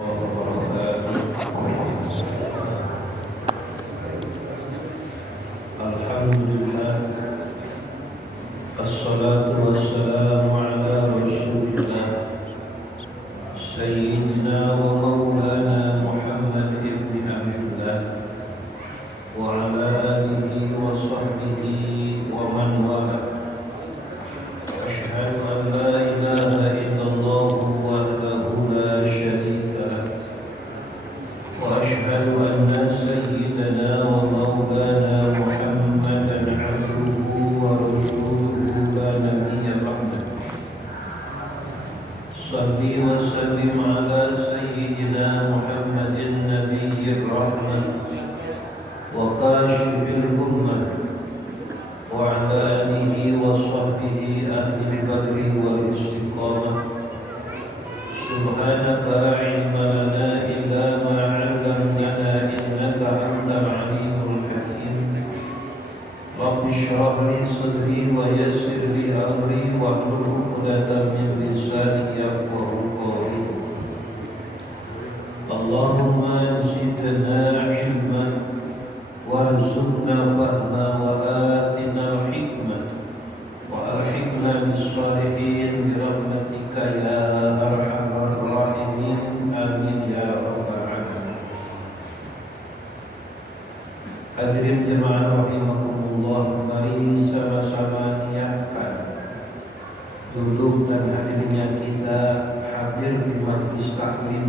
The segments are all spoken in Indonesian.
Alhamdulillah, assalatu wassalamu ala rasulillah Sayyidina wa maulana Muhammad ibn Abdullah wa ala alihi wa sahbihi wa man wala. Ashhadu an la ilaha illallah wahdahu la syarika lah wa ashhadu anna sayyidana wa maulana Muhammadan abduhu wa rasuluhu la nabiyya ba'dah. Salli wa sallim ala sayyidina Muhammadin nabiyyir rahmah wa kashifil ummah wa ala alihi wa sahbihi ahli badri wal istiqamah. Subhanaka la ilma lana illa ma 'allamtana innaka antal alimul hakim. Rabbi shrah li sadri wa yassir li amri wahlul 'uqdatam min lisani yafqahu qawli. Allahumma zidna ilman warzuqna fahma wa atina hikmah wa alhiqna bis salihin bi rahmatika ya arhamar rahimin. Amin ya rabbal alamin. Hadirin jemaah rahimakumullah, mari sama-sama niatkan duduk dan hadirnya kita hadir di majlis taklim,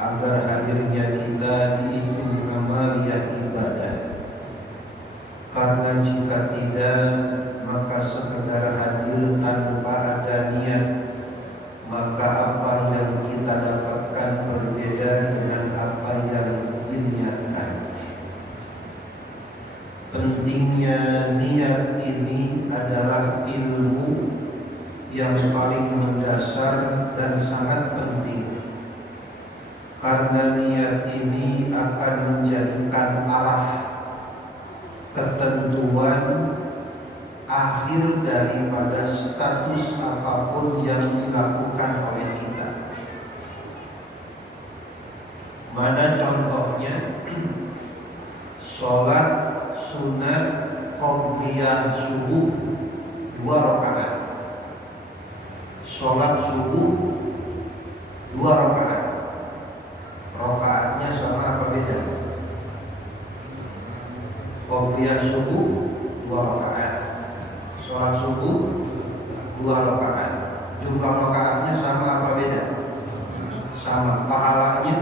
agar hadirnya kita dihitung amaliyah ibadah. Karena jika tidak, maka sekedar hadir tanpa ada niat, maka apa yang kita dapatkan berbeda dengan apa yang diniatkan. Pentingnya niat ini adalah ilmu yang paling mendasar dan sangat penting, karena niat ini akan menjadikan arah ketentuan akhir daripada status apapun yang dilakukan oleh kita. Mana contohnya? Sholat sunat qobliyah subuh 2 rakaat. Sholat subuh 2 rakaat. Rakaatnya sama apa beda? Qobliyah subuh 2 rakaat. Sholat subuh 2 rakaat. Jumlah rakaatnya sama apa beda? Sama. Pahalanya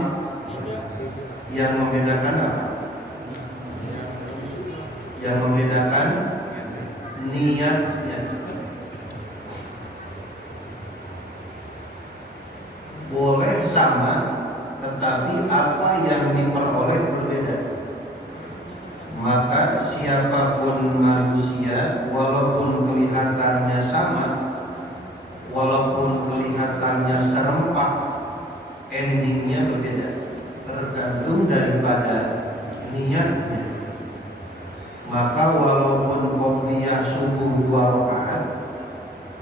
yang membedakan apa? Yang membedakan niatnya. Boleh sama, tetapi apa yang diperoleh berbeda. Maka siapapun manusia, walaupun kelihatannya sama, walaupun kelihatannya serempak, endingnya berbeda, tergantung daripada niatnya. Maka walaupun qobliyah subuh 2 rakaat,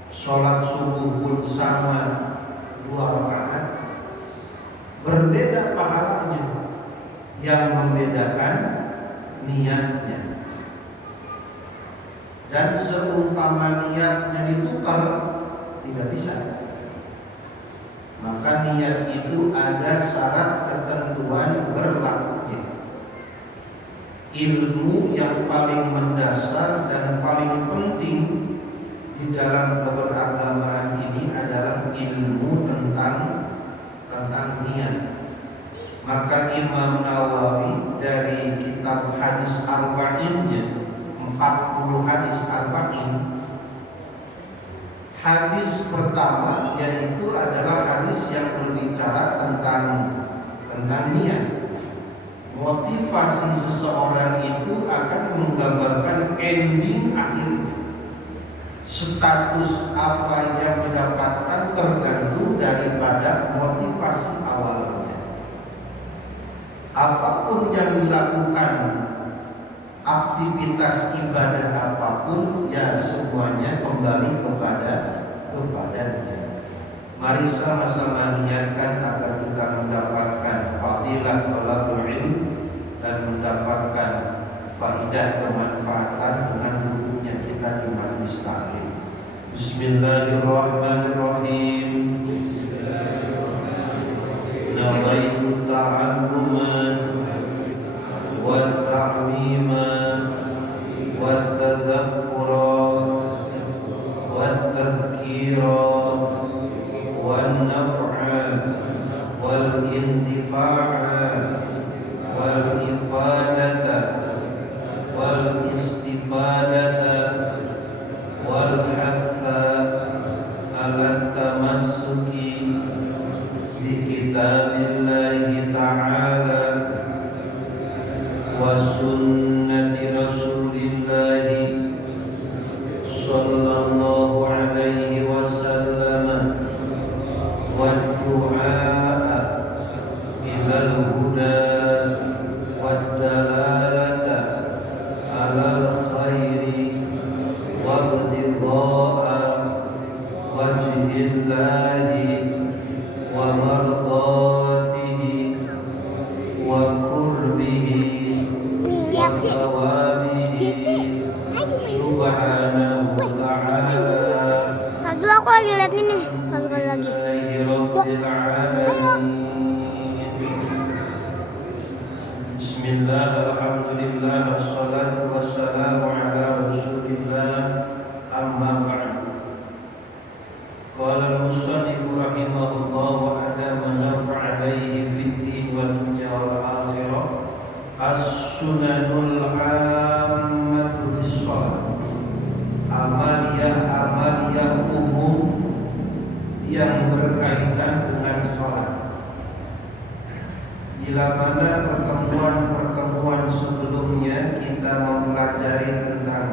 sholat subuh pun sama 2 rakaat, berbeda pahalanya. Yang membedakan niatnya. Dan seumpama niatnya ditukar, tidak bisa. Maka niat itu ada syarat ketentuan berlakunya. Ilmu yang paling mendasar dan paling penting di dalam keberagamaan ini adalah ilmu tentang niat. Maka Imam Nawawi dari kitab hadis arba'innya, 40 hadis arba'in, hadis pertama yaitu adalah hadis yang berbicara tentang niat. Motivasi seseorang itu akan menggambarkan ending akhirnya. Status apa yang didapatkan tergantung daripada motivasi awalnya. Apapun yang dilakukan, aktivitas ibadah apapun, ya semuanya kembali kepadanya. Mari sama-sama niatkan agar kita mendapatkan ilm dan mendapatkan faidah kemanfaatan dengan duduknya kita di majelis taklim. Bismillahirrahmanirrahim. Nawaitu ta'alluman wa ta'miman wa tadhakkura wa tadhkira wa naf'a wal intifa'a wal ifadata wal istifadata wal hatha ala tamassuki bi kitabillahi ta'ala wa sunnati rasulillahi sallallahu alaihi wasallam wa du'a ila al-huda wa dalalata ala al-khairi wa ibtigha'a wajhillahi wa mardatihi wa qurbihi wa thawabihi subhanahu wa ta'ala. Tadi aku lagi lihat ini sekali lagi. Bismillah, alhamdulillah, wassalatu wassalamu ala rasulillah, amma ba'd. Qala al-musannif rahimahullah wa adama naf'a alayhi fid din wal dunya wal akhirah as-sunanul 'ammatu bis-shalah. Amaliyah umum yang berkaitan dengan sholat. Bila mana pertemuan sebelumnya kita mempelajari tentang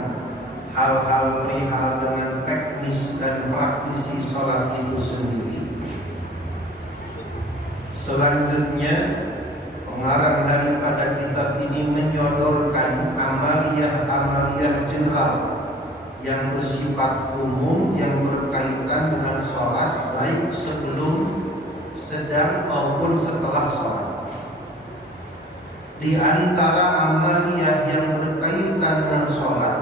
hal-hal perihal dengan teknis dan praktisi sholat itu sendiri. Selanjutnya pengarang daripada kitab ini menyodorkan amaliyah general yang bersifat umum yang berkaitan dengan sholat, baik sebelum, sedang maupun setelah sholat. Di antara amaliyah yang berkaitan dengan sholat,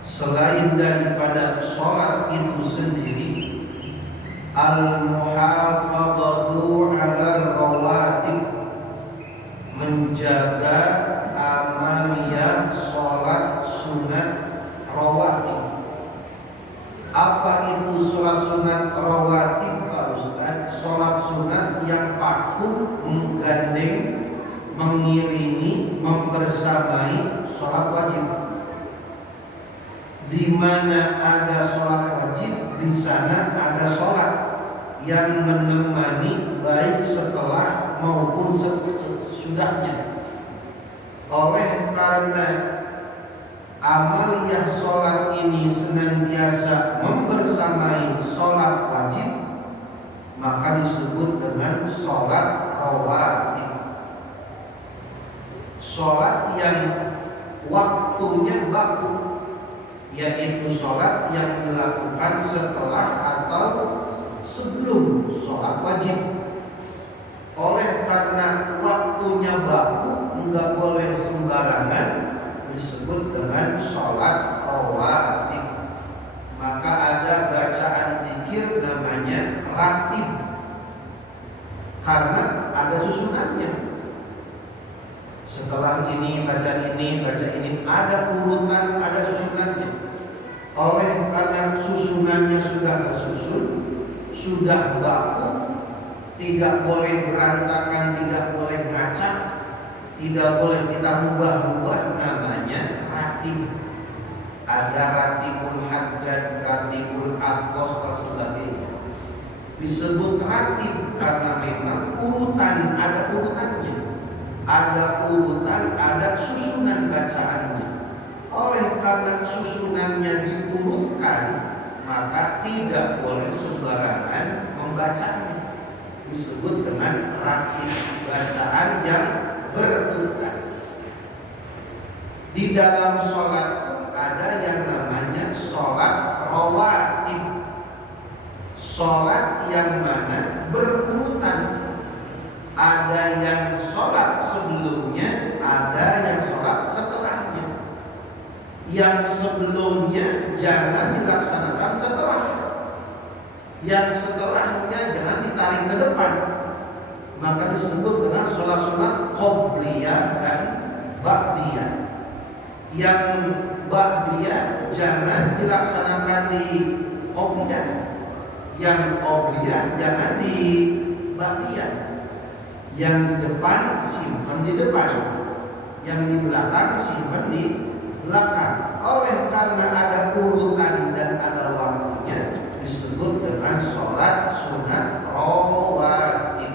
selain daripada sholat itu sendiri, al-muhafadhatu 'ala rawatib, menjaga amaliyah sholat sunat rawatib. Apa itu sholat sunat rawatib, Pak Ustaz? Sholat sunat yang paku, menggandeng, mengiringi, membersamai sholat wajib. Di mana ada sholat wajib, di sana ada sholat yang menemani baik setelah maupun sesudahnya. Oleh karena amaliyah sholat ini senantiasa membersamai sholat wajib, maka disebut dengan sholat rawatib. Sholat yang waktunya baku, yaitu sholat yang dilakukan setelah atau sebelum sholat wajib. Oleh karena waktunya baku, enggak boleh sembarangan, disebut dengan sholat rawatib. Maka ada bacaan zikir namanya ratib, karena ada susunannya. Setelah ini baca ini, ada urutan, ada susunannya. Oleh karena susunannya sudah tersusun, sudah baku, tidak boleh berantakan, tidak boleh ngacak, tidak boleh kita ubah-ubah, namanya ratib. Ada ratibul haddad, ratibul aqos dan sebagainya. Disebut ratib karena memang urutan, ada urutannya. Ada urutan, ada susunan bacaannya. Oleh karena susunannya diurutkan, maka tidak boleh sembarangan membacanya. Disebut dengan ratib, bacaan yang berurutan. Di dalam sholat ada yang namanya sholat rawatib, sholat yang mana berurutan. Ada Yang sebelumnya jangan dilaksanakan setelah. Yang setelahnya jangan ditarik ke depan. Maka disebut dengan sholat sunat qobliyah dan ba'diyah. Yang ba'diyah jangan dilaksanakan di qobliyah. Yang qobliyah jangan di ba'diyah. Yang di depan simpan di depan. Yang di belakang simpan di belakang. Oleh karena ada urutan dan ada waktunya, disebut dengan sholat sunat rawatib.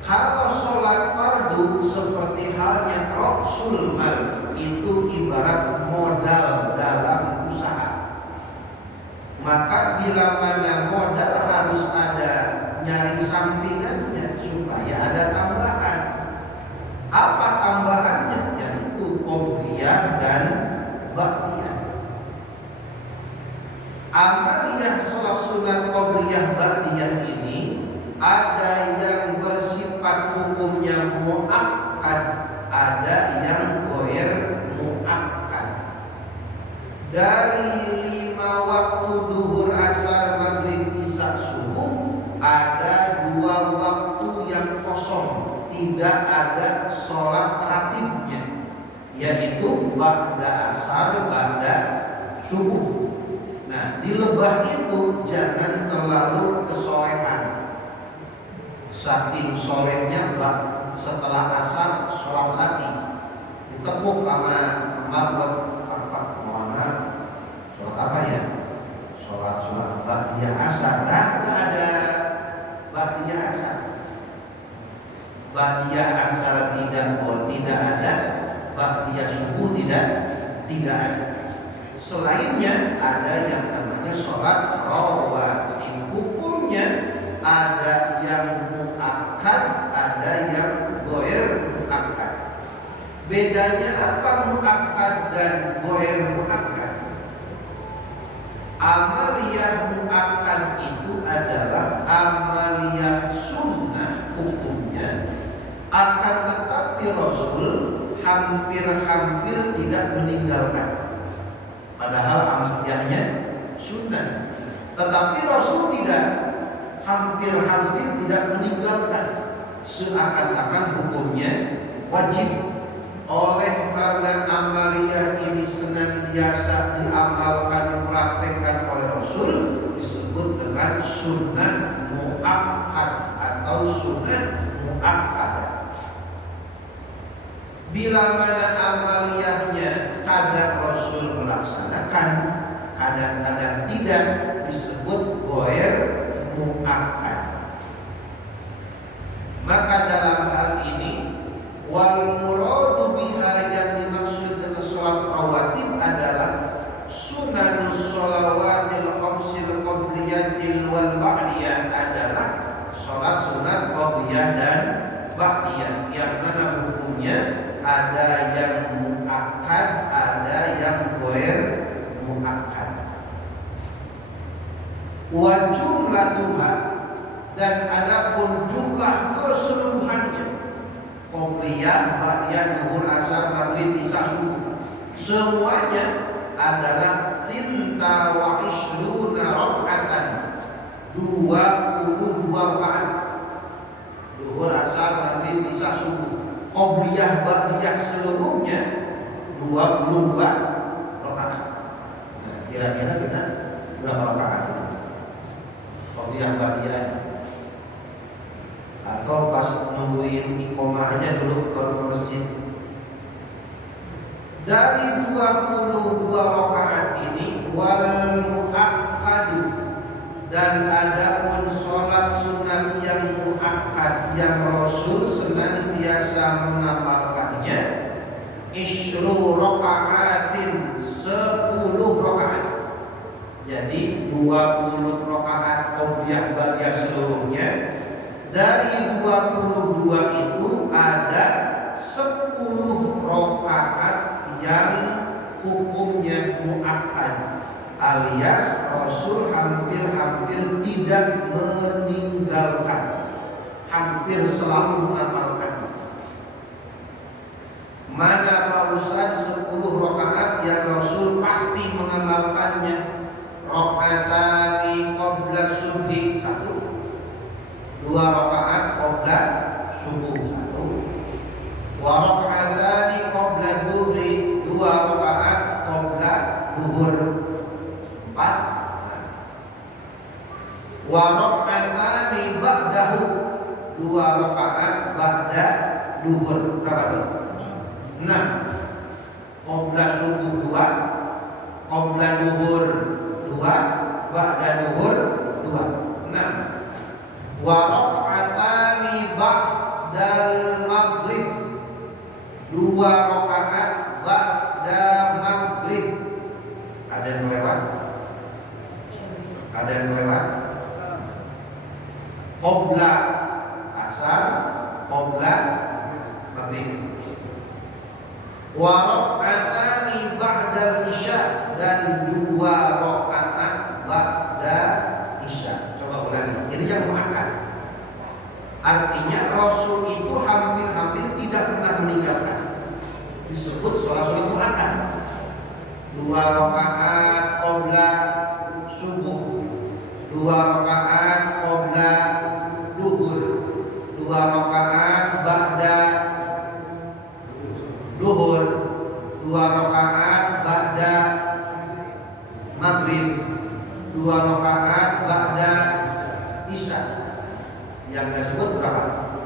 Kalau sholat fardu seperti halnya roksul mal, itu ibarat modal dalam usaha. Maka bila mana modal harus ada nyari sampingannya supaya ada tambahan. Apa tambahannya? Yaitu qobliyah dan ba'diyah. Amaliyah sholat sunat qobliyah ba'diyah ini ada yang bersifat hukumnya muakkad, ada yang ghair muakkad. Dari 5 waktu duhur, asar, maghrib, isya, subuh, ada 2 waktu yang kosong, tidak ada sholat ratibnya, yaitu ba'da asar, ba'da subuh. Nah, di lebah itu jangan terlalu kesolehan. Saking solehnya setelah asar sholat lagi, ditepuk sama buat apa? Mohon sholat apa ya? Sholat ba'diyah asar. Nah, nggak ada ba'diyah asar. Ba'diyah asar tidak ada. Ba'diyah subuh tidak ada. Selainnya ada yang namanya sholat rawatib. Hukumnya ada yang muakkad, ada yang ghair muakkad. Bedanya apa muakkad dan ghair muakkad? Amaliyah muakkad itu adalah amaliyah sunnah hukumnya, akan tetapi Rasul hampir-hampir tidak meninggalkan. Padahal amaliyahnya sunnah, tetapi Rasul tidak hampir-hampir tidak meninggalkan, seakan-akan hukumnya wajib. Oleh karena amaliyah ini senantiasa diamalkan, dipraktekkan oleh Rasul, disebut dengan sunnah muakkad atau sunnah muakkad. Bila mana amaliyahnya kadang Rasul melaksanakan, kadang-kadang tidak, disebut ghair muakkad. Maka dalam hal ini wal muradu biha, yang dimaksud dengan sholat rawatib adalah sunanus sholawatil khamsil qabliyatil wal ba'diyah, adalah sholat sunat qabliyah dan ba'diyah, yang mana hukumnya ada yang muakkad, ada yang ghair muakkad. Wa jumlatuha, dan adapun jumlah keseluruhannya, qobliyah, ba'diyah, duhur, asar, maghrib, isya, subuh, semuanya adalah sinta wa ishruna rak'atan, 22 rakaat. Duhur, asar, maghrib, isya, subuh, qobliyah, ba'diyah seluruhnya 22 rakaat. Nah, kira-kira kita berapa rakaat? Qobliyah, ba'diyah, atau pas nungguin iqomah aja dulu baru ke masjid. Dari 22 rakaat ini wal muakkad, dan ada pun sholat sunat yang muakkad yang Rasul senantiasa mengamalkannya, isyru rakaatin, 10 rakaat. Jadi 20 rakaat qobliyah ba'diyah seluruhnya. Dari 22 itu ada 10 rakaat yang hukumnya muakkad, alias Rasul hampir-hampir tidak meninggalkan, hampir selalu mengamalkan. Mana Pak Ustaz 10 rakaat yang Rasul pasti mengamalkannya? Rakaatani qabla subhi 1, 2 rakaat qabla subuh 1, wa rakaatani qabla dhuhri 2 rakaat qabla dhuhur 4, wa rakaatani ba'dahu 2 rakaat ba'da dhuhur. Berapa tuh? 6. Qabla subuh 2, qabla dhuhur 2, ba'da dhuhur 2. 6. Wa rakaatani ba'dal maghrib 2 rakaat ba'da maghrib. Ada yang lewat? Ada yang lewat? Qabla asar, qabla maghrib. Wa rakaatani ba'dal isya dan 2 rakaat ba'da isya. Coba ulangi. Ini yang muakkad. Artinya Rasul itu hampir-hampir tidak pernah meninggalkan. Disebut sholat muakkad. 2 rakaat qabla subuh, 2 rakaat qabla duhur, 2 rakaat ba'da duhur, 2 rakaat ba'da maghrib, 2 rakaat ba'da isya. Yang disebut berapa?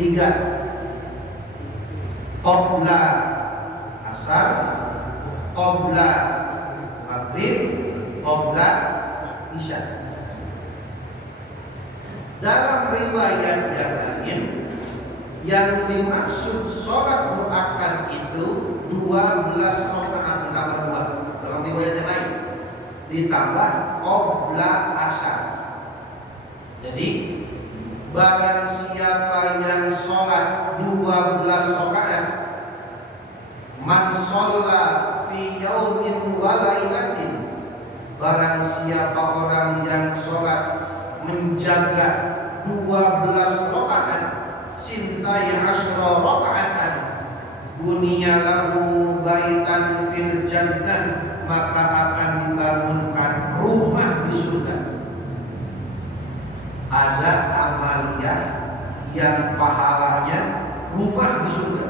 3. Qabla asar, qabla maghrib, qabla isya. Dalam riwayat yang lain, yang dimaksud sholat muakkad itu 12 rakaat ditambah 2 dalam riwayat yang lain, ditambah qabla asar. Jadi barang siapa yang sholat 12 rakaat, man sholla fi yaumin wa lailatin, barang siapa orang yang sholat menjaga 12 rakaat, sintai asyra rakaatan, bunya lahu baitan fil jannah, maka akan dibangunkan rumah di surga. Ada amaliyah yang pahalanya rumah di surga.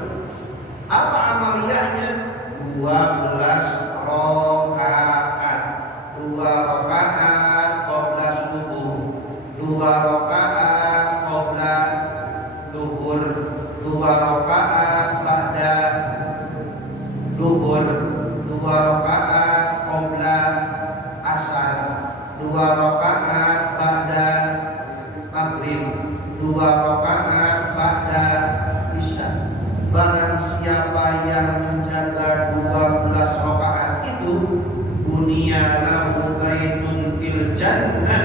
Apa amaliyahnya? 12 rakaat. 2 rakaat qabla subuh, 2 rakaat qabla duhur, 2 rakaat ba'da duhur, 2 rakaat qabla asar, 2 rakaat ba'da maghrib, 2 rakaat ba'da isya. Barang siapa yang menjaga 12 rakaat itu, bunya lahu baitun fil jannah,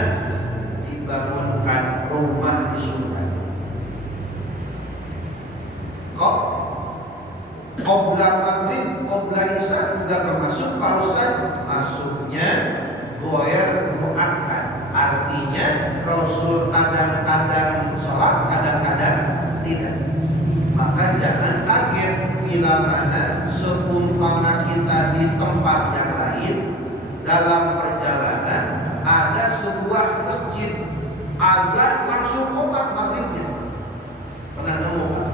dibangunkan rumah di surga. Kok qabla maghrib, qabla isya juga termasuk Pak Ustaz? Masuknya goer muakkad. Artinya Rasul kadang-kadang sholat, kadang-kadang tidak. Maka jangan kaget bila mana seumpama kita di tempat yang lain dalam perjalanan ada sebuah masjid azan langsung qomat maghribnya. Pernah nemu kan?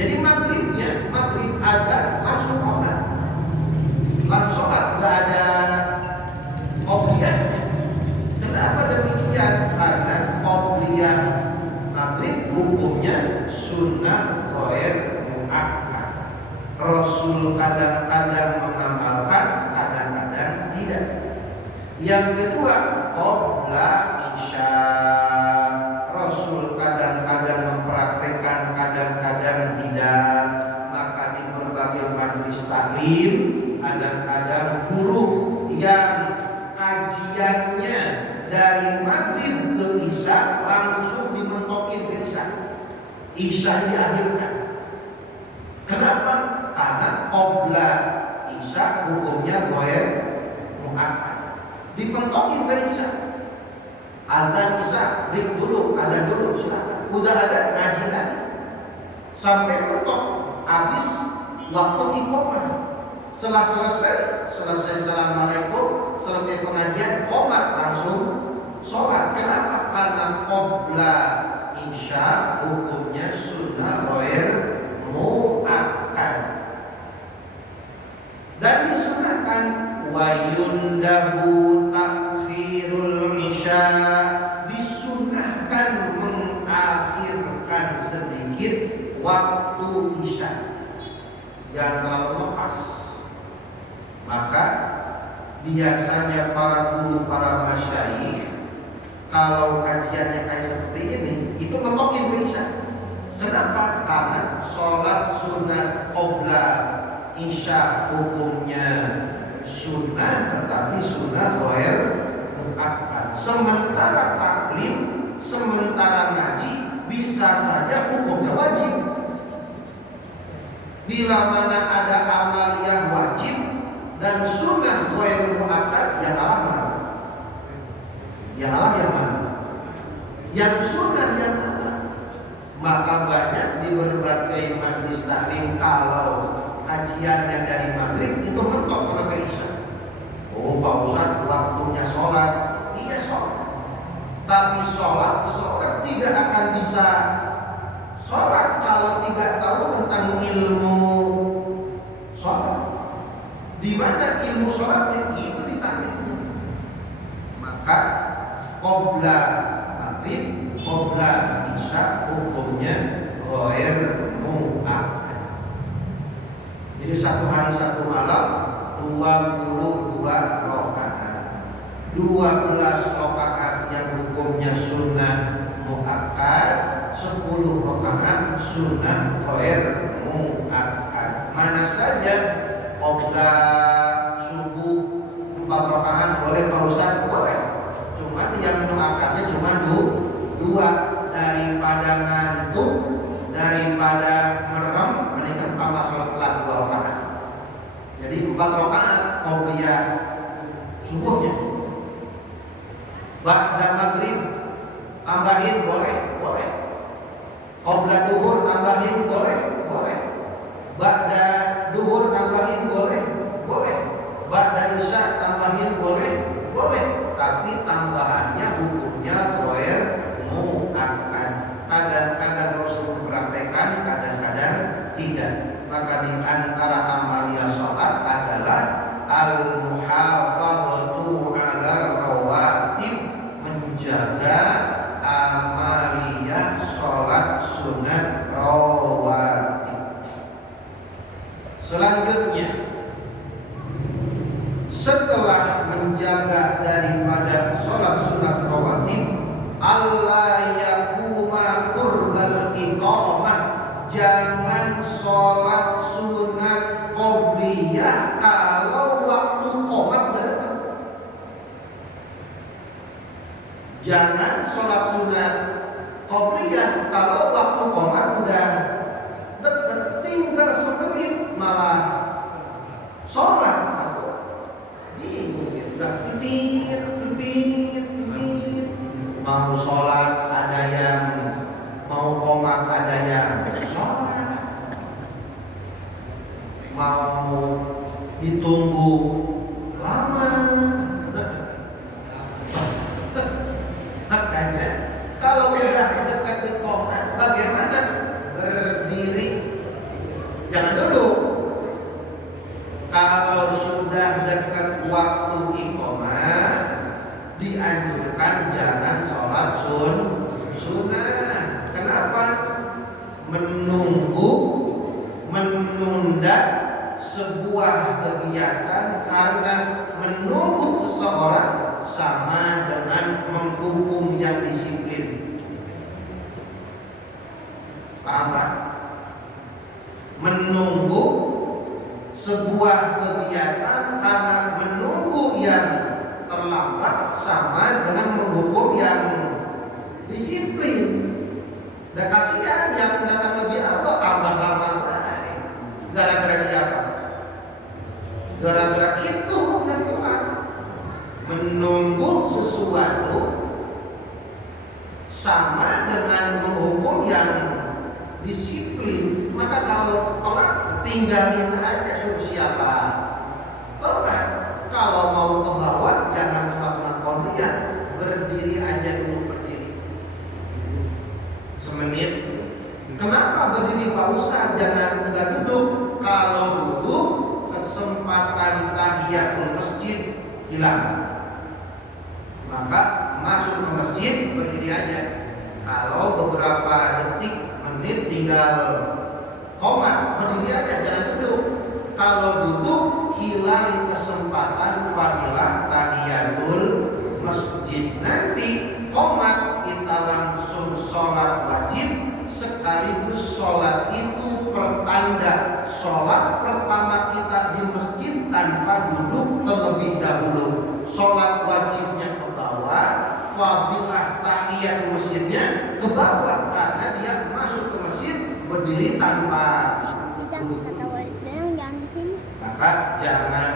Jadi maghribnya, maghrib azan langsung qomat, langsung sholat, nggak ada qobliyah. Kenapa demikian? Karena qobliyah maghrib hukumnya sunnah ghair muakkad. Rasul kadang-kadang mengamalkan, kadang-kadang tidak. Yang kedua, qabla isya. Rasul kadang-kadang mempraktekkan, kadang-kadang tidak. Maka di berbagai majelis taklim, kadang-kadang guru yang kajiannya dari maghrib ke isya langsung dimentokin ke isya. Isya diakhirkan. Kenapa? Karena qabla isya hukumnya ghair muakkad. Dipentokin ke isya. Azan isya, break dulu, azan dulu, silakan. Udah ada ngaji lagi. sampai mentok habis waktu iqamah. Setelah selesai assalamualaikum, selesai pengajian, qomat langsung sholat. Kenapa? Karena qabla isya hukumnya sunnah ghair muakkad. Dan disunahkan wa yundabu takhirul isya, disunahkan mengakhirkan sedikit waktu isya, jangan terlalu lepas. Maka biasanya para guru, para masyayikh kalau kajiannya kayak seperti ini itu mentokin ke isya. Kenapa? Karena sholat sunat qabla isya hukumnya sunnah, tetapi sunnah ghair muakkad. Sementara taklim, sementara ngaji bisa saja hukumnya wajib. Bila mana ada amal yang wajib dan sunnah ghair muakkad, yang Allah mana? Yang Allah yang mana? Yang sunnah yang mana? Maka banyak di berbagai majlis taklim kalau kajiannya dari maghrib itu mentok ke isya. Oh Pak Ustadz, waktunya sholat. Iya sholat. Tapi sholat tidak akan bisa sholat kalau tidak tahu tentang ilmu sholat. Di mana ilmu sholatnya itu ditanya. Maka qabla maghrib, qabla isya hukumnya ghair muakkad. Jadi satu hari satu malam 22 rakaat. 12 rakaat yang hukumnya sunnah muakkad, 10 rakaat sunnah ghair muakkad. Mana saja qabla subuh 4 rakaat boleh Pak Ustaz? Boleh. Cuma yang muakkadnya cuma 2. Daripada ngantuk, daripada merem, mendingan tambah sholat telat 2 rakaat. Jadi 4 rakaat qabliyah subuhnya. Ba'da maghrib tambahin boleh. Qabla duhur tambahin boleh. Ba'da duhur tambahin boleh. Ba'da isya tambahin boleh. Tapi tambahannya hukumnya ghair muakkad. Kadang-kadang Rasul mempraktekkan, kadang-kadang tidak. Maka di antara amalia sholat adalah al-muhafadzatu 'ala rawatib, menjaga amalia sholat sunat rawatib. Selanjutnya, setelah menjaga daripada sholat sunat rawatib, Allah yakuma qurbal iqamah, jangan sholat sunat qobliyah kalau waktu qomat udah dekat. Jangan sholat sunat qobliyah kalau waktu qomat udah dekat, tinggal semenit malah sholat. Udah ketingit. Mau sholat ada yang, mau qomat ada yang sholat, mau ditunggu lama. Makanya kalau udah dekat di qomat, bagaimana? Berdiri, jangan duduk. Kalau sudah dekat waktu iqamah, dianjurkan jangan sholat sunnah. Kenapa? Menunda sebuah kegiatan karena menunggu seseorang sama dengan menghukum yang disiplin. Paham tak? Menunggu sebuah kegiatan karena menunggu yang terlambat sama dengan menghukum yang disiplin. Dan kasihan yang datang lebih awal tambah lama lagi. Gara-gara siapa? Gara-gara itu yang kurang. Menunggu sesuatu sama dengan menghukum yang disiplin. Maka kalau telat tinggalin aja, suruh siapa telat. Kalau mau ke bawah jangan sholat qobliyah, berdiri aja dulu, berdiri semenit. Kenapa berdiri Pak Ustaz? Jangan enggak duduk. Kalau duduk kesempatan tahiyatul masjid hilang. Maka masuk ke masjid berdiri aja. Kalau beberapa detik, menit tinggal komat, berdiri aja, jangan duduk. Kalau duduk hilang kesempatan fadilah tahiyatul masjid. Nanti komat kita langsung sholat wajib, sekaligus sholat itu pertanda sholat pertama kita di masjid tanpa duduk terlebih dahulu. Sholat wajibnya ke bawah, fadilah tahiyat masjidnya ke bawah, karena dia masuk ke masjid berdiri tanpa duduk. Kata Walid bilang jangan di sini. Maka jangan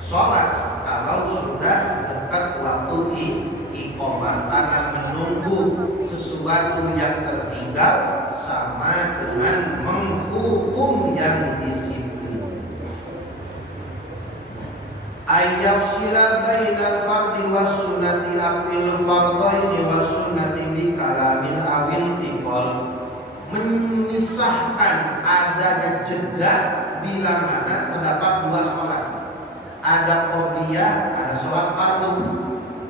sholat kalau sudah dekat waktu iqamah, karena menunggu sesuatu yang tertinggal sama dengan menghukum yang disiplin. Ayyafsila bainal fardi was sunnati aqil fardhaini was sunnati bi kalamin awin tiqol, memisahkan adanya jeda bila mana terdapat dua sholat. Ada qobliyah, ada sholat fardu.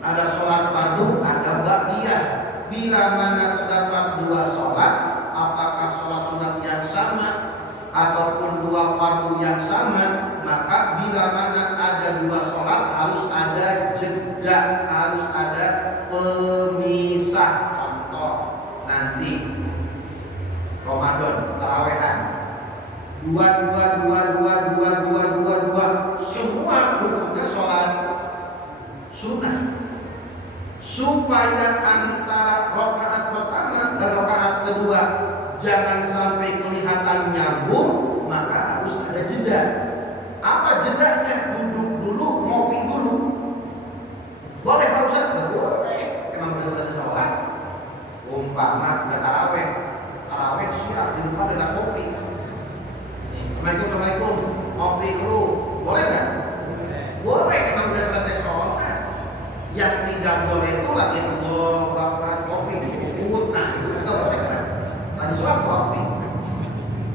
Ada sholat fardu, ada ba'diyah. Bila mana terdapat dua sholat, apakah sholat sunat yang sama ataupun dua fardu yang sama, maka bila mana ada dua sholat harus ada jeda, harus ada pemisah. Contoh nanti Ramadan, tarawehan, dua, semua bentuknya sholat sunnah, supaya antara rakaat pertama dan rakaat kedua jangan sampai kelihatan nyambung, maka harus ada jeda. Apa jedanya? Duduk dulu, ngopi dulu. Boleh Pak Ustaz? Nggak boleh. Emang udah selesai sholat, umpama udah taraweh siap, di depan ada kopi. Assalamualaikum, ngopi dulu. Boleh nggak? Boleh, emang udah selesai sholat. Yang tidak boleh itu lagi bapak kopi disebut, nah itu juga boleh kan? Tadi sholat kopi.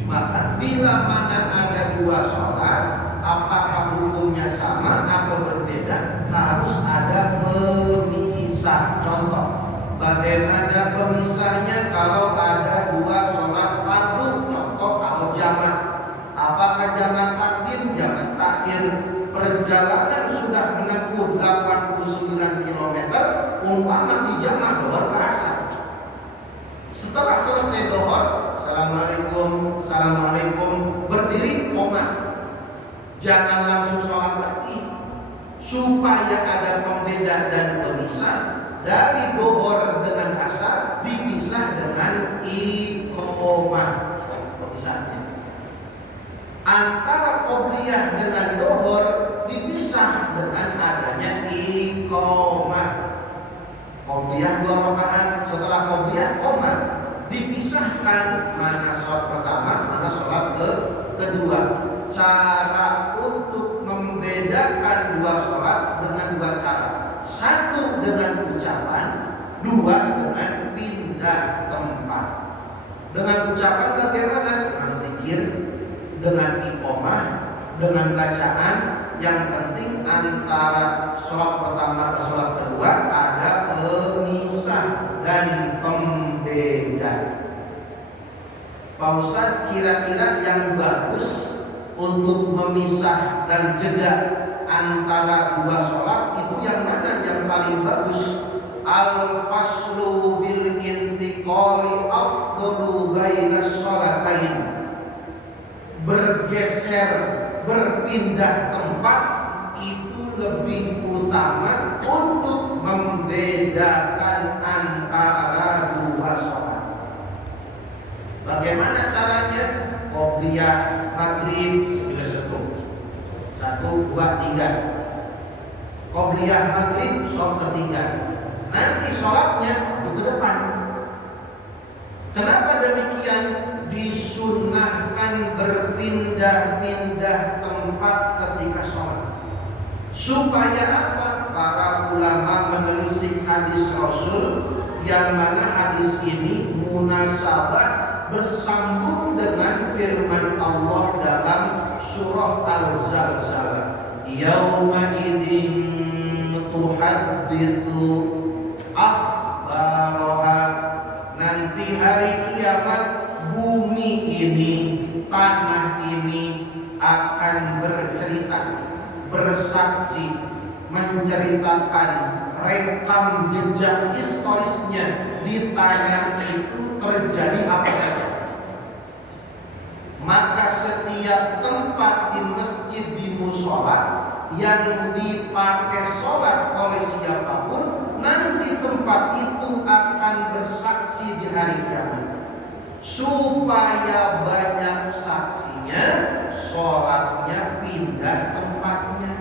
Maka bila mana ada dua sholat, apakah hukumnya sama atau berbeda, harus ada pemisah. Contoh, bagaimana pemisahnya kalau ada dua sholat fardu? Contoh kalau jamak, apakah jamak takdim, jamak takhir? Perjalanan sudah menempuh 89 km, umpama di jamak dohor ke asar. Setelah selesai dohor, assalamualaikum, berdiri komat, jangan langsung sholat lagi, supaya ada pembeda dan pemisah. Dari dohor dengan asar dipisah dengan iqomah. Pemisahnya antara qobliyah dengan dohor dipisah dengan adanya iqomah. Qobliyah 2 rakaat, setelah qobliyah qomat, dipisahkan mana sholat pertama, mana sholat kedua. Cara untuk membedakan dua sholat dengan dua cara. Satu dengan ucapan, dua dengan pindah tempat. Dengan ucapan bagaimana? Dengan zikir, dengan iqomah, dengan bacaan. Yang penting antara sholat pertama dan sholat kedua ada pemisah dan pembeda. Pak Ustaz, kira-kira yang bagus untuk memisah dan jeda antara dua sholat itu yang mana yang paling bagus? Al-faslu bil intiqali afdalu bainas sholatain. Bergeser, berpindah tempat itu lebih utama untuk membedakan antara dua sholat. Bagaimana caranya? Qobliyah maghrib 9:10, 1, 2, 3. Qobliyah maghrib sholat ketiga. Nanti sholatnya ke depan. Kenapa demikian? Disunnahkan berpindah-pindah tempat ketika sholat. Supaya apa? Para ulama menelisik hadis Rasul, yang mana hadis ini munasabah bersambung dengan firman Allah dalam surah Al-Zalzalah. Yauma idzin tuhadditsu akhbaraha. Nanti hari kiamat bumi ini, tanah ini akan bercerita, bersaksi, menceritakan rekam jejak historisnya di tanah itu terjadi apa saja. Maka setiap tempat di masjid, di musola yang dipakai sholat oleh siapapun, nanti tempat itu akan bersaksi di hari kiamat. Supaya banyak saksinya, sholatnya pindah tempatnya.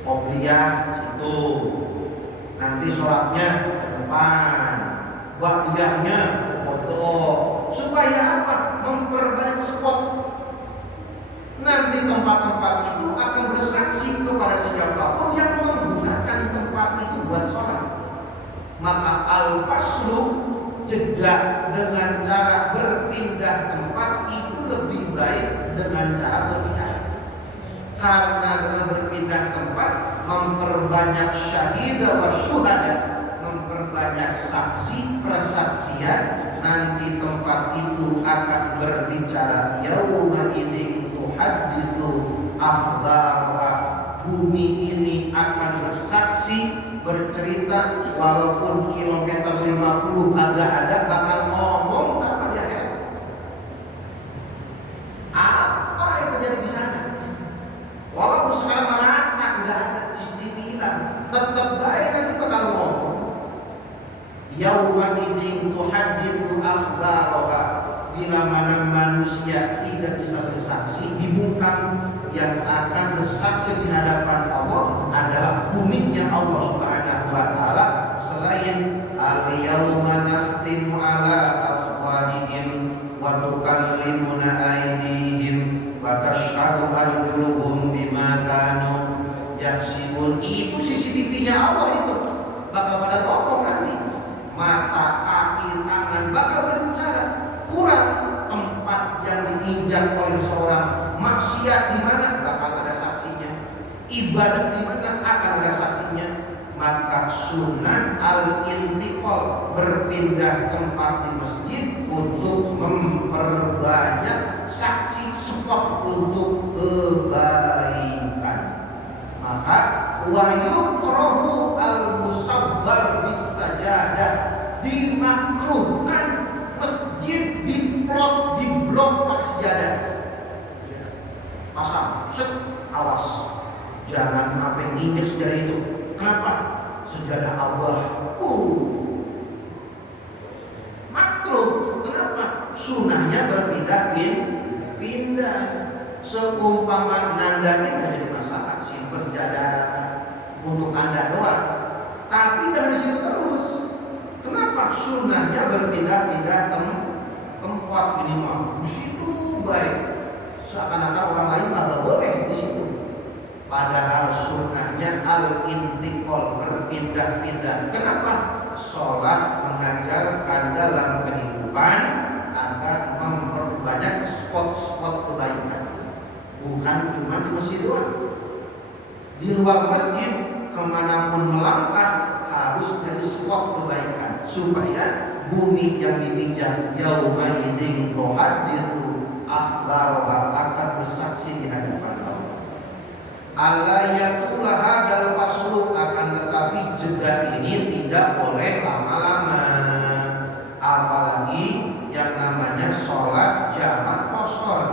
Qobliyah situ, nanti sholatnya ke depan, ba'diyahnya foto. Supaya apa? Memperbanyak spot. Nanti tempat-tempat itu akan bersaksi kepada siapapun yang menggunakan tempat itu buat sholat. Maka al-faslu, jeda dengan cara berpindah tempat, itu lebih baik dengan cara berbicara. Karena dengan berpindah tempat memperbanyak syahidah wa syuhada, memperbanyak saksi persaksian. Nanti tempat itu akan berbicara. Yauma idzin tuhadditsu akhbaraha. Bumi ini akan bersaksi, bercerita, walaupun kilometer 50 ada bakal ngomong apa di akhirat. Apa yang terjadi di sana? Walaupun sekarang merata, nggak ada CCTV hilang, tetap baik nanti bakal ngomong. Yauma idzin tuhadditsu akhbaraha. Bila mana manusia tidak bisa bersaksi di muka, yang akan bersaksi di hadapan Allah adalah buminya Allah Subhanahu wa taala. Selain al-yauma nakhtimu ala afwahihim wa tukallimuna aydihim wa tashhadu arjuluhum bima kanu yaksibun. Itu CCTV-nya Allah itu bakal pada ngomong nanti. Mata, kaki, tangan bakal berbicara. Kurang tempat yang diinjak oleh seorang, maksiat di mana bakal ada saksinya, ibadah di mana akan ada saksinya. Maka sunnah al-intiqal, berpindah tempat di masjid untuk memperbanyak saksi, spot untuk kebaikan. Maka wa yukrahu al-musabbal bis-sajadah, dimakruhkan masjid diplot, diblok pakai sejadah. Pasang, set, awas, jangan sampai nginjek sejadah itu. Kenapa? Sejadah Allah. Makruh. Kenapa? Sunnahnya berpindah-pindah. Seumpama nandanya nggak jadi masalah, simpan sejadah untuk anda doang. Tapi jangan di situ terus. Kenapa? Sunnahnya berpindah-pindah tempat minimal. Di situ baik. Seakan-akan orang lain nggak boleh di situ. Padahal sunnahnya al-intiqal, berpindah-pindah. Kenapa? Sholat mengajarkan dalam kehidupan agar memperbanyak spot-spot kebaikan. Bukan cuma di masjid doang. Di luar masjid kemanapun melangkah harus jadi spot kebaikan, supaya bumi yang dipinjam yauma idzin tuhadditsu akhbaraha akan bersaksi di hadapan Allah. Allah yaqulah hadal faslu, akan tetapi jeda ini tidak boleh lama-lama. Apalagi yang namanya sholat jamak qashar,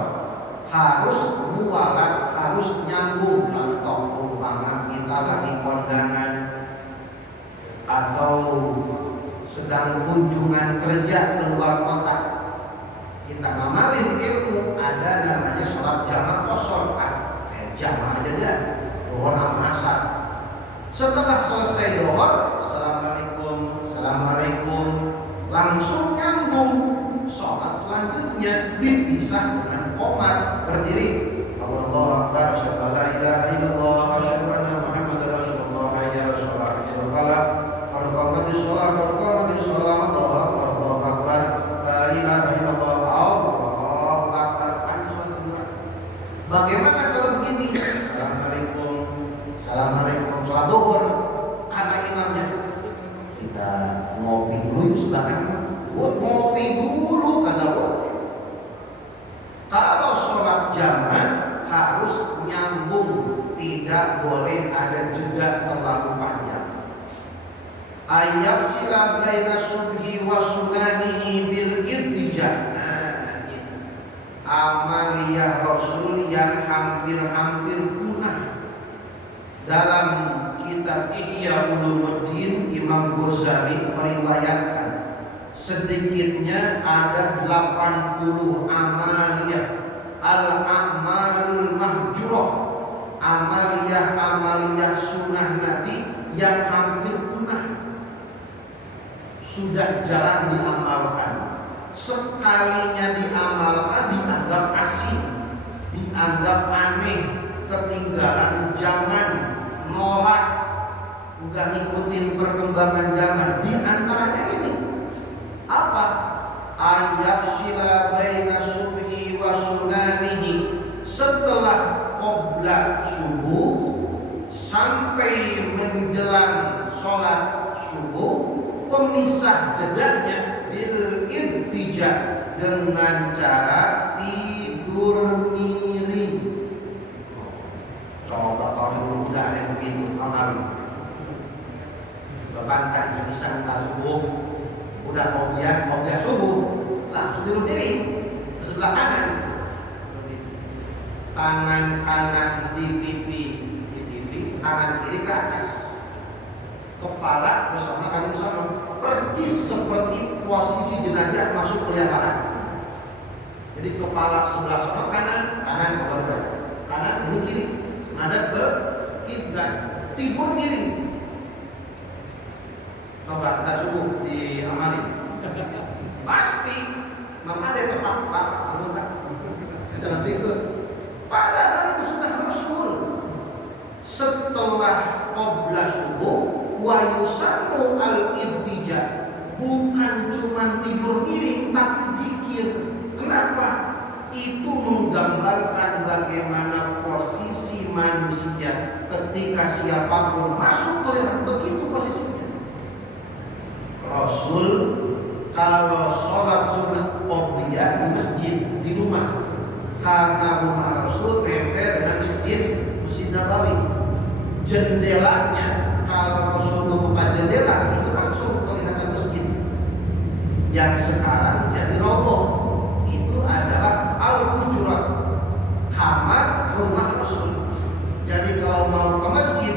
harus muwalat, harus nyambung. Contoh umpama kita lagi kondangan atau sedang kunjungan kerja keluar kota, kita ngamalin ilmu, ada namanya sholat jamak qashar. Jamaah aja dah, dohor sama asar. Setelah selesai dohor, assalamualaikum, assalamualaikum, langsung nyambung dulu sebelah kanan. Ngopi dulu kagak boleh. Kalau sholat jamaah harus nyambung, tidak boleh ada jeda terlalu panjang. Ayyafsila baina subhi wa sunanihi bil irtija. Amaliyah Rasul yang hampir-hampir punah. Dalam kitab Ihya Ulumuddin, Imam Ghazali meriwayatkan sedikitnya ada 80 amaliyah, al-a'malul mahjurah, amaliyah sunnah Nabi yang hampir punah, sudah jarang diamalkan. Sekalinya diamalkan dianggap asing, dianggap aneh, ketinggalan zaman, norak, udah ngikutin perkembangan zaman. Di antaranya ini apa? Ayat sila baina subhi wa sunanihi, setelah qobla subuh sampai menjelang sholat subuh, pemisah jedanya bil irtija, dengan cara tidur miring. Coba kalau udah ada begitu amal, bebankan sebisa subuh, udah kopiah subuh, langsung tidur miring ke sebelah kanan, tangan kanan di pipi, tangan kiri ke atas, kepala bersama kaki bersama, persis seperti posisi jenazah masuk ke liang lahat. Jadi kepala sebelah sana kanan ke bawah, kanan ini kiri, ada ke kiblat, tidur miring. Coba kita subuh di amali, pasti mama ada tempat pak, kita nanti ke. Padahal itu sudah Rasul. Setelah qobla subuh, wa yusannu al-irtija, bukan cuma tidur miring tapi zikir. Kenapa? Itu menggambarkan bagaimana posisi manusia ketika siapapun masuk ke dalam, begitu posisinya. Rasul kalau sholat sunat qobliyah di masjid, di rumah, karena rumah Rasul member dengan masjid Nabawi, jendelanya kalau Rasul membuka jendela itu langsung kelihatan masjid. Yang sekarang jadi roboh, itu adalah al-hujurat, kamar rumah Rasul. Jadi kalau mau ke masjid,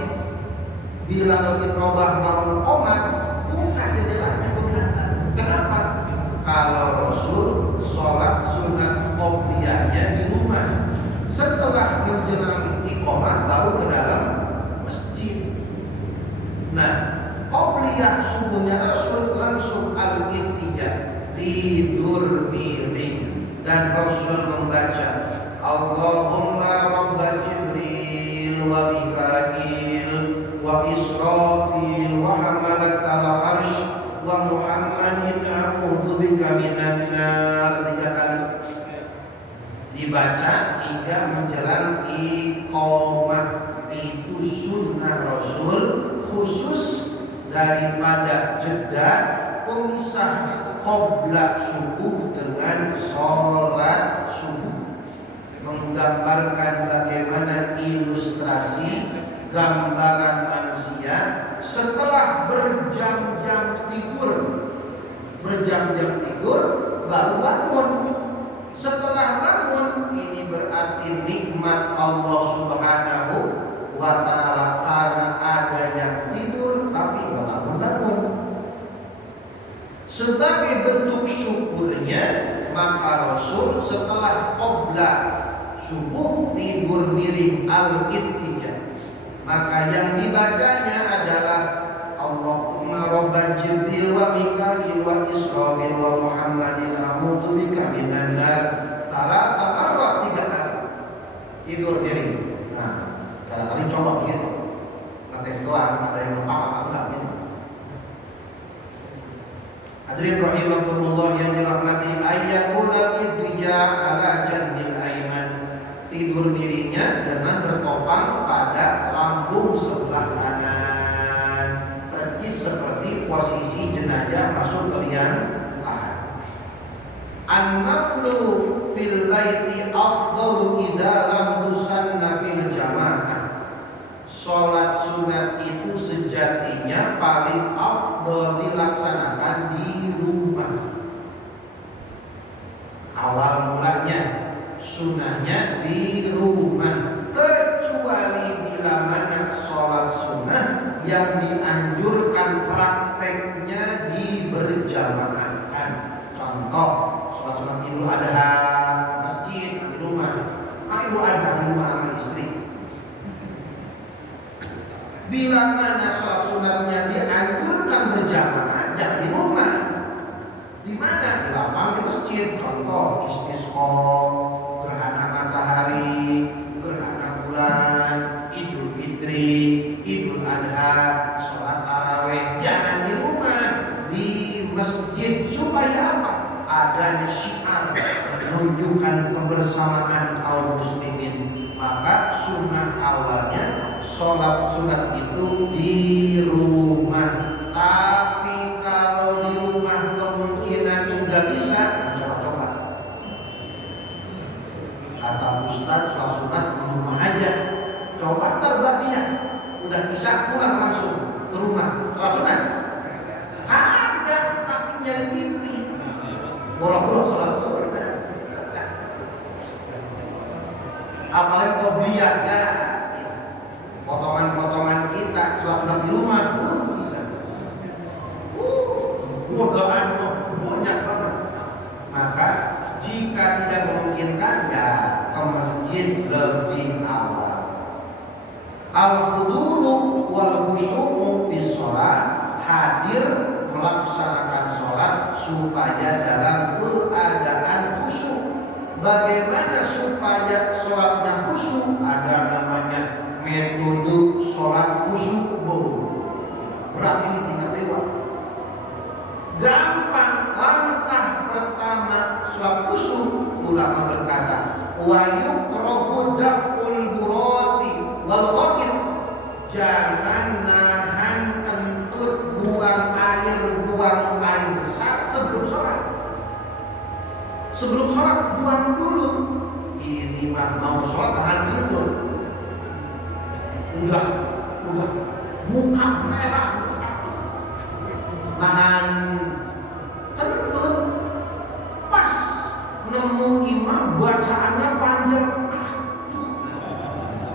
bila lagi robah mau qomat, buka jendelanya kelihatan. Kenapa? Kalau Rasul sholat sunat qobliyahnya di rumah, setelah menjelang iqamah baru ke dalam masjid. Nah, qobliyah subuhnya Rasul langsung al-irtija, tidur miring, dan Rasul membaca Allahumma rabba Jibril wa Mikail wa Israfil wa hamalatal arsh wa Muhammadin a'udzu bika minan nar, 3 kali dibaca hingga menjelang iqamah. Itu sunnah Rasul, khusus daripada jeda pemisah qobla subuh dengan sholat subuh, menggambarkan bagaimana ilustrasi gambaran manusia setelah berjam-jam tidur baru bangun. Setelah bangun, ini berarti nikmat Allah Subhanahu wa ta'ala, karena ada yang tidur tapi gak bangun. Sebagai bentuk syukurnya, maka Rasul setelah qobla subuh tidur miring al-irtija, maka yang dibacanya adalah Allahumma rabba Jibril wa Mikail wa Israfil wa Muhammadin a'udzu bika minan nar, salasa marrat, 3 kali tidur miring. Nah, kali coba begitu, nanti doang ada yang lupa apa enggak gitu. Hadirin rahimakumullah yang dirahmati, ayatul irtija ala janbil aiman, tidur miringnya dengan bertopang pada lambung sebelah kanan, persis seperti posisi posisi jenazah masuk ke liang lahat. An-naflu fil baiti afdalu idza lam tusanna fil jamaah. Sholat sunat itu sejatinya paling afdal dilaksanakan di rumah. Awal mulanya sunahnya di rumah, kecuali bila mana sholat sunat yang dianjurkan prakteknya di berjamaahkan. Contoh sholat sunat Idul Adha masjid di rumah, Idul Adha di rumah sama istri. Bila mana sholat sunatnya dianjurkan berjamaah, jangan di rumah. Di mana? Di lapangan, di masjid. Contoh istisqa, gerhana matahari, gerhana bulan, Idul Fitri, Idul Adha, sholat tarawih. Jangan di rumah, di masjid. Supaya apa? Adanya syiar menunjukkan kebersamaan kaum muslimin. Maka sunnah awalnya sholat sunat itu di rumah. Tapi kalau di rumah kemungkinan nggak bisa, coba-coba. Kata Ustaz, sholat sunat di rumah aja. Coba terbagian, udah bisa pulang langsung ke rumah. Sholat sunat kagak, pasti nyari TV. Bola-bola sholat sunat. Apalagi qobliyahnya, potongan-potongan kita sholat sunat di rumah. Godaan banyak banget. Maka jika tidak memungkinkan, ya ke masjid lebih awal. Al-huduru wal khusyu'u fi sholat, hadir melaksanakan sholat supaya dalam keadaan khusyuk. Bagaimana supaya sholatnya khusyuk? Ada namanya metode sholat khusyuk. Berat ini tingkat lewat. Gampang, langkah pertama sholat khusyuk, ulama berkata, wa yukrahu daf'ul burati wal qaqil. Jangan nahan kentut, buang air besar sebelum sholat. Sebelum sholat buang dulu. Ini mah mau sholat tahan kentut. Udah muka merah, nahan kentut, pas nemu imam bacaannya panjang.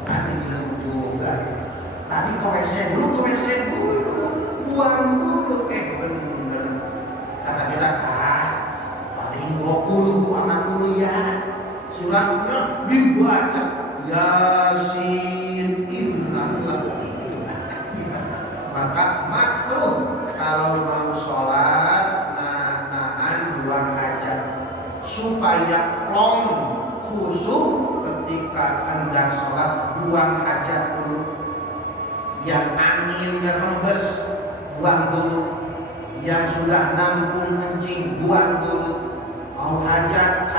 Tadi bilang juga, tadi ke WC dulu, buang dulu. Bener kata kita, paling 20 anak kuliah, suratnya dibaca Yasin innal. Maka makruh kalau mau sholat nahan buang hajat supaya plong khusyuk ketika hendak sholat. Buang hajat dulu, yang anginnya rembes buang dulu, yang sudah nampung kencing buang dulu, mau hajat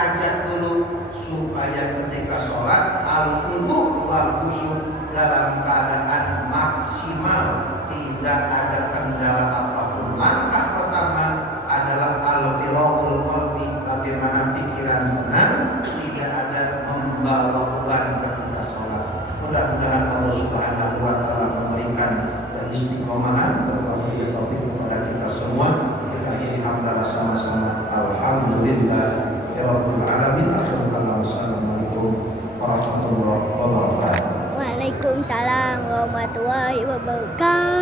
dulu, supaya ketika sholat al-khudu wal khusyuk dalam keadaan maksimal, tidak ada kendala apapun. Langkah pertama adalah al-firaqul qalbi, bagaimana pikiran tenang, tidak ada membawa beban ketika sholat. Mudah-mudahan Allah Subhanahu wa taala memberikan keistiqomahan dan taufik kepada kita semua. Kita ini hamba sama-sama alhamdulillah ya rabbil alamin. Assalamualaikum warahmatullahi wabarakatuh. Waalaikumsalam warahmatullahi wabarakatuh.